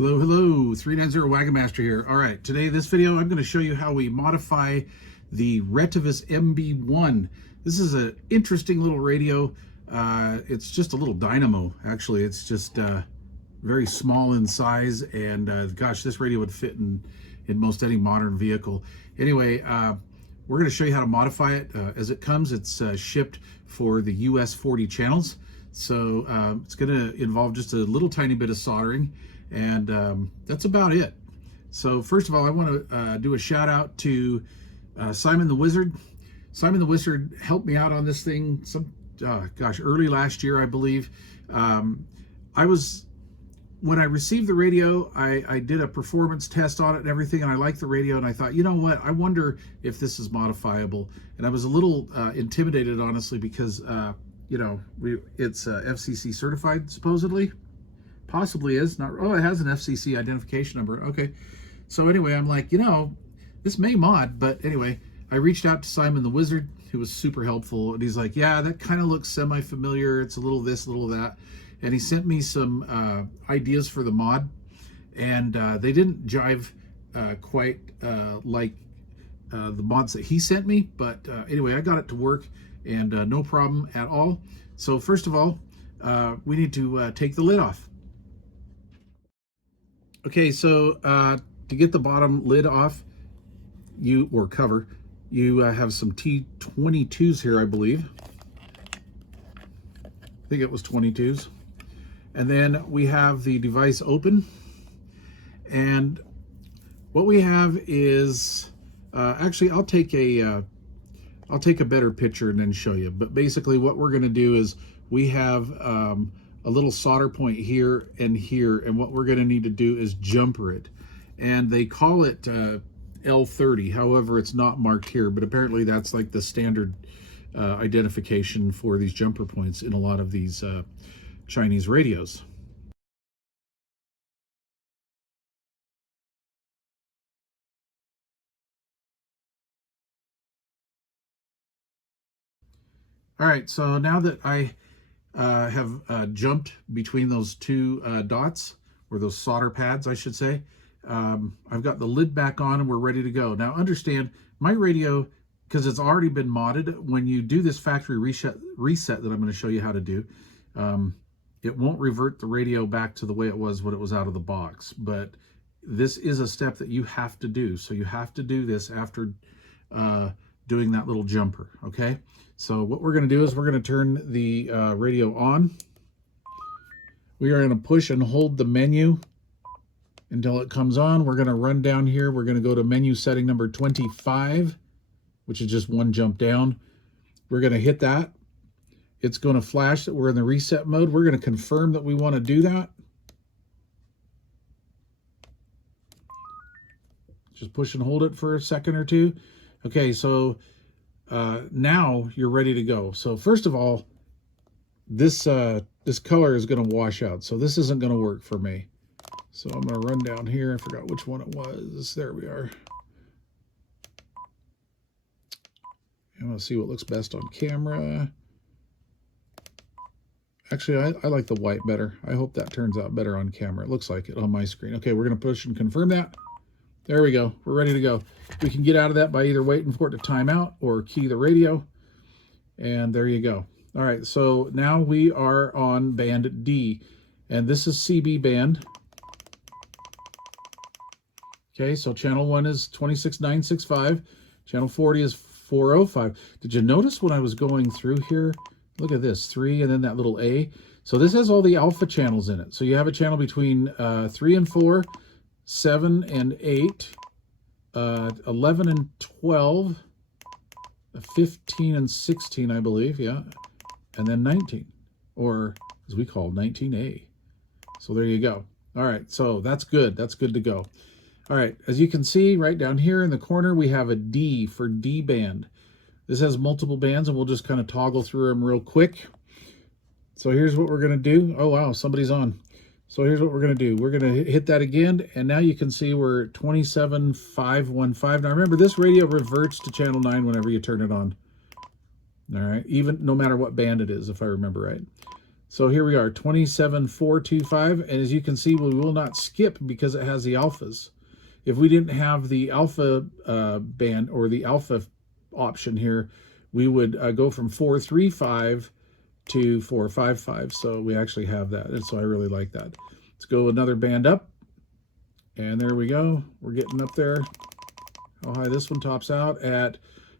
Hello, hello, 390 Wagon Master here. All right, today, this video, I'm going to show you how we modify the Retevis MB1. This is an interesting little radio. It's just a little dynamo, actually. It's just very small in size, and gosh, this radio would fit in most any modern vehicle. Anyway, we're going to show you how to modify it. As it comes, it's shipped for the US 40 channels. So it's going to involve just a little tiny bit of soldering, and that's about it. So first of all, I want to do a shout out to Simon the Wizard. Simon the Wizard helped me out on this thing early last year, I believe. When I received the radio, I did a performance test on it and everything, and I liked the radio, and I thought, you know what, I wonder if this is modifiable. And I was a little intimidated, honestly, because it's FCC certified, supposedly. Possibly is. Not. Oh, it has an FCC identification number. Okay. So anyway, I'm like, this may mod, but anyway, I reached out to Simon the Wizard, who was super helpful, and he's like, yeah, that kind of looks semi-familiar. It's a little this, a little that. And he sent me some ideas for the mod, and they didn't jive quite like the mods that he sent me, but anyway, I got it to work, and no problem at all. So first of all, we need to take the lid off. Okay, so to get the bottom lid off, or cover, you have some T22s here, I believe. I think it was 22s. And then we have the device open. And what we have is, actually, I'll take a better picture and then show you. But basically what we're gonna do is we have a little solder point here and here, and what we're going to need to do is jumper it, and they call it L30. However, it's not marked here, but apparently that's like the standard identification for these jumper points in a lot of these Chinese radios. All right, so now that I have jumped between those two dots, or those solder pads, I should say, I've got the lid back on and we're ready to go. Now understand, my radio, because it's already been modded, when you do this factory reset that I'm going to show you how to do, it won't revert the radio back to the way it was when it was out of the box. But this is a step that you have to do. So you have to do this after doing that little jumper, okay? So what we're going to do is we're going to turn the radio on. We are going to push and hold the menu until it comes on. We're going to run down here. We're going to go to menu setting number 25, which is just one jump down. We're going to hit that. It's going to flash that we're in the reset mode. We're going to confirm that we want to do that. Just push and hold it for a second or two. Okay, so now you're ready to go. So first of all, this color is going to wash out, so this isn't going to work for me. So I'm going to run down here. I forgot which one it was. There we are. I'm going to see what looks best on camera. Actually, I like the white better. I hope that turns out better on camera. It looks like it on my screen. Okay, we're going to push and confirm that. There we go. We're ready to go. We can get out of that by either waiting for it to time out or key the radio. And there you go. All right, so now we are on band D. And this is CB band. Okay, so channel 1 is 26965. Channel 40 is 405. Did you notice when I was going through here? Look at this, 3 and then that little A. So this has all the alpha channels in it. So you have a channel between 3 and 4, 7 and 8, 11 and 12, 15 and 16, I believe, yeah, and then 19, or as we call 19A. So there you go. All right, so that's good. That's good to go. All right, as you can see right down here in the corner, we have a D for D band. This has multiple bands, and we'll just kind of toggle through them real quick. So here's what we're going to do. Oh, wow, somebody's on. So here's what we're going to do. We're going to hit that again, and now you can see we're at 27515. Now remember, this radio reverts to channel 9 whenever you turn it on. All right, even no matter what band it is, if I remember right. So here we are, 27425, and as you can see, we will not skip because it has the alphas. If we didn't have the alpha band or the alpha option here, we would go from 435 to 455. So we actually have that, and so I really like that. Let's go another band up, and there we go. We're getting up there. How high this one tops out at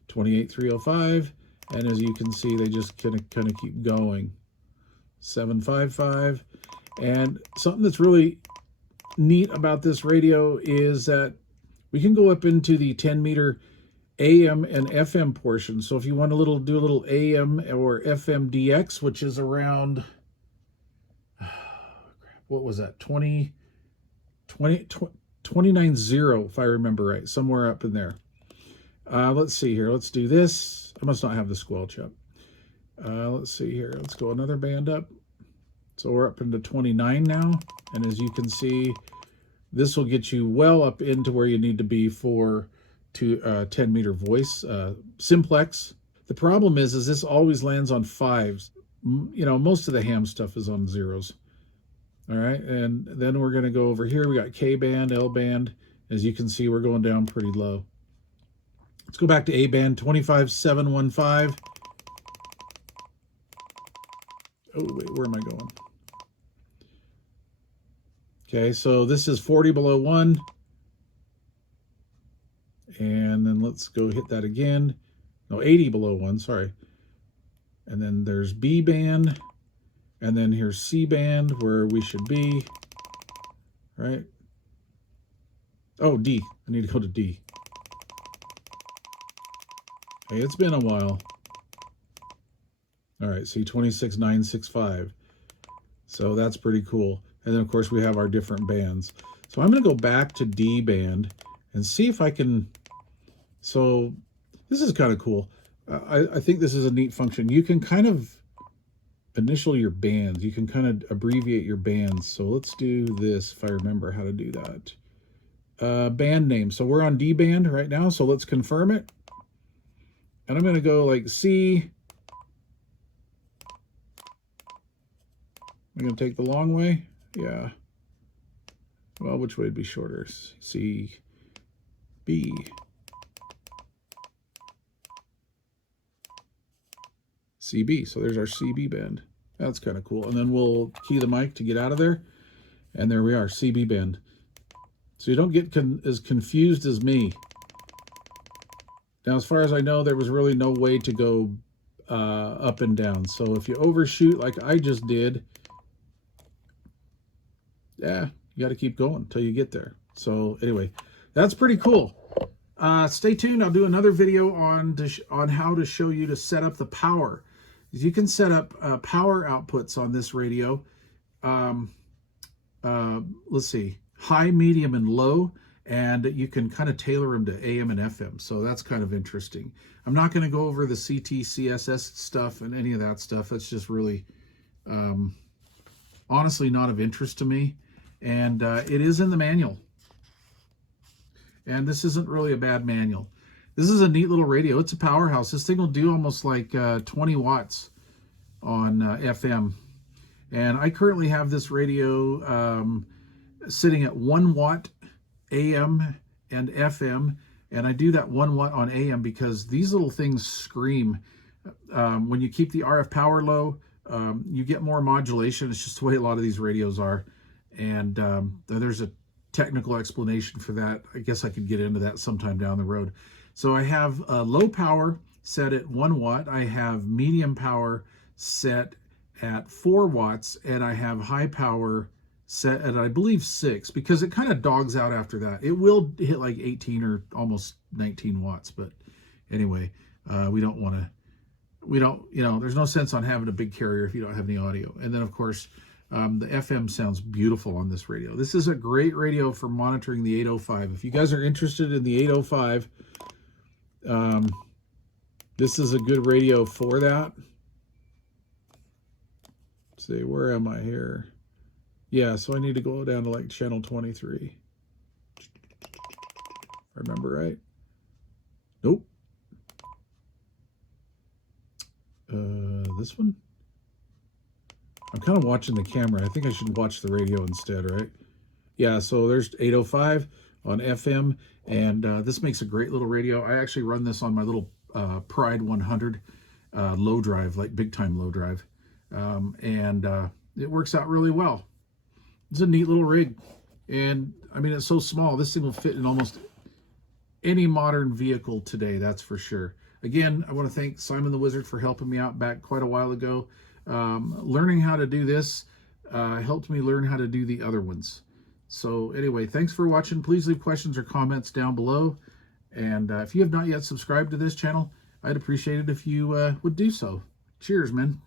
28,305, and as you can see, they just kind of keep going. 755, and something that's really neat about this radio is that we can go up into the 10-meter AM and FM portion. So if you want to do a little AM or FM DX, which is around, what was that, 29.0, if I remember right, somewhere up in there. Let's see here. Let's do this. I must not have the squelch up. Let's see here. Let's go another band up. So we're up into 29 now. And as you can see, this will get you well up into where you need to be for 10-meter voice simplex. The problem is this always lands on 5s. You know, most of the ham stuff is on 0s. All right, and then we're going to go over here. We got K band, L band. As you can see, we're going down pretty low. Let's go back to A band, 25715. Oh, wait, where am I going? Okay, so this is 40 below 1. And then let's go hit that again. No, 80 below 1, sorry. And then there's B band. And then here's C band, where we should be. Right? Oh, D. I need to go to D. Hey, it's been a while. All right, see, 26965. So that's pretty cool. And then, of course, we have our different bands. So I'm going to go back to D band and see if I can. So this is kind of cool. I think this is a neat function. You can kind of initial your bands. You can kind of abbreviate your bands. So let's do this if I remember how to do that. Band name. So we're on D band right now. So let's confirm it. And I'm going to go like C. I'm going to take the long way. Yeah. Well, which way would be shorter? C, B. CB. So there's our CB band. That's kind of cool. And then we'll key the mic to get out of there. And there we are, CB band. So you don't get as confused as me. Now, as far as I know, there was really no way to go up and down. So if you overshoot like I just did, yeah, you got to keep going until you get there. So anyway, that's pretty cool. Stay tuned. I'll do another video on how to show you to set up the power. You can set up power outputs on this radio. Let's see, high, medium, and low. And you can kind of tailor them to AM and FM. So that's kind of interesting. I'm not going to go over the CT, CSS stuff and any of that stuff. That's just really, honestly, not of interest to me. And it is in the manual. And this isn't really a bad manual. This is a neat little radio. It's a powerhouse. This thing will do almost like 20 watts on FM. And I currently have this radio sitting at 1 watt AM and FM, and I do that 1 watt on AM because these little things scream. When you keep the RF power low, you get more modulation. It's just the way a lot of these radios are, and there's a technical explanation for that. I guess I could get into that sometime down the road. So I have low power set at 1 watt, I have medium power set at 4 watts, and I have high power set at, I believe, 6, because it kind of dogs out after that. It will hit like 18 or almost 19 watts, but anyway, we don't, you know, there's no sense on having a big carrier if you don't have any audio. And then, of course, the FM sounds beautiful on this radio. This is a great radio for monitoring the 805. If you guys are interested in the 805, this is a good radio for that. Let's see, where am I here? Yeah, so I need to go down to like channel 23. I remember right? Nope. This one? I'm kind of watching the camera. I think I should watch the radio instead, right? Yeah, so there's 805 on FM, and this makes a great little radio. I actually run this on my little Pride 100 low drive, like big time low drive, and it works out really well. It's a neat little rig, and I mean, it's so small. This thing will fit in almost any modern vehicle today, that's for sure. Again, I want to thank Simon the Wizard for helping me out back quite a while ago. Learning how to do this helped me learn how to do the other ones. So anyway, thanks for watching. Please leave questions or comments down below. And if you have not yet subscribed to this channel, I'd appreciate it if you would do so. Cheers, man.